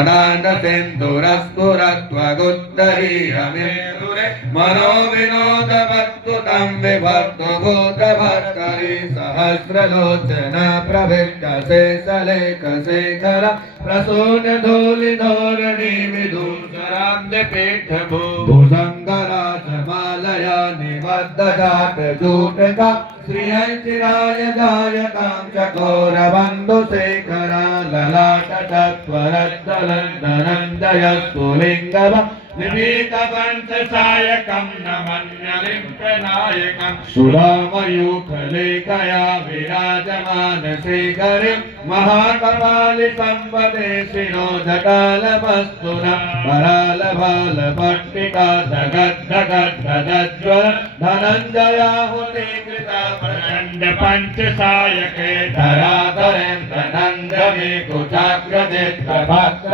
मदान्तसिन्धुरस्फुरत्वगुत्तरीयमेरुरे मनोविनोदवत्तुतं विभक्तो गोत्रभर्तरि सहस्रलोचन प्रभिष्टसे सलेखशेखर प्रसूनधूलिधोरणि विदूषरान्यपीठभू भुजङ्गराजमालया निबद्धजातजूटका श्रियचिराय दायकां चकोरबन्धुशेखरा ललाटचत्वरद्धरन्धरञ्जयस्फुलिङ्गव निमीतपञ्चसायकं नमन्यलिं प्रनायकं सुरामयूखलेखया विराजमानशेखरे महाकपालिसंवदे शिरोजटालमस्तुना करालबालपट्टिका जगद्जगद्गदज्वल धनञ्जयाहुति कृता प्रचण्ड पञ्चसायके धराधरेन्द्रनन्दने कुचाग्रनेत्रभद्र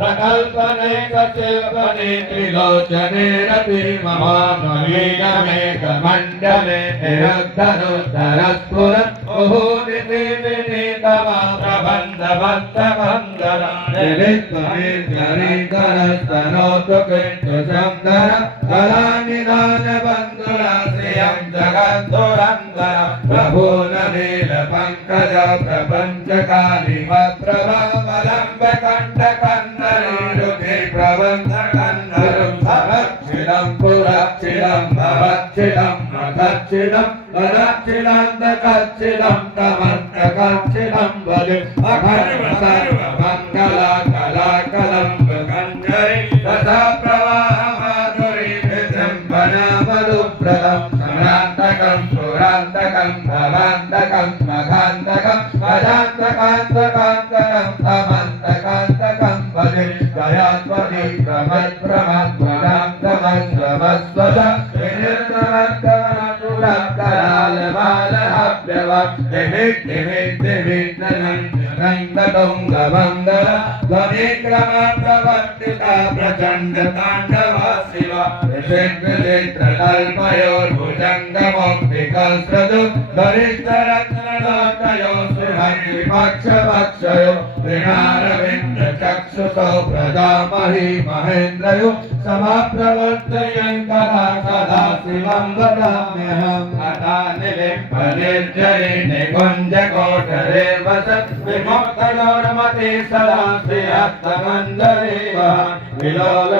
प्रकल्पने कशिल्पने त्रिलोचने रति ममानवीनमेकमण्डले निरुद्धरुद्धरस्फुर मुहुनिधिविनीतमा प्रबन्धबद्धबन्धरा निलित्वनिर्जरीकरस्तनोतु कृष्णसुन्दर कलानिदानबन्धुरा श्रियं जगद्धुरन्धर प्रभुननीलपङ्कज प्रपञ्चकालिमप्रभावलम्बकण्ठकन्दरीरुधि प्रबन्धकन्दरुं भवच्छिदं पुरच्छिदं भवच्छिदं मखच्छिदं वरच्छिदन्तकच्छिदं तमन्तकच्छिदं वदे अखर्वसर्वमङ्गलकलाकलम्बकञ्जरि रसप्रवाहमाधुरी विजृम्भणामधुप्रदं सम्रान्तकं पुरान्तकं भवान्तकं मघान्तकं अजान्तकान्तकान्तकं तमन्तकान्तकं वदे जयात्वदि प्रमत्प्रमत्वदान्तमस्वमस्वद विनिर्तमत्तमनतुरकरालबालहव्यवत् दिविद्दिविद्दिविद्दनन्दतुङ्गमङ्गल ध्वनिक्रमप्रवर्तिता प्रचण्डताण्डवा शिव विचित्रकल्पयोर्भुजङ्गमोक्तिकल्सृजो दरिद्ररत्नलोटयो श्रीहरिपक्षपक्षयो ऋणारविन्दचक्षुषो प्रजामहि महेन्द्रयो समाप्रवर्तयन् कदा सदा शिवं वदाम्यहं कदा निलिम्पनिर्जरे निकुञ्जकोटरे वसत् विमुक्तयोर्मते सदा श्रियस्तमञ्जरे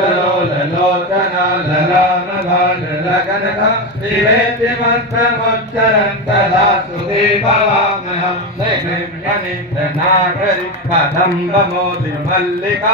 विलोललोललोचना ललानभालगनका शिवेति मन्त्रमुच्चरन् तदा सुदेववाम्यहं निमिषनिन्द्रनागरि कदम्बमोदिमल्लिका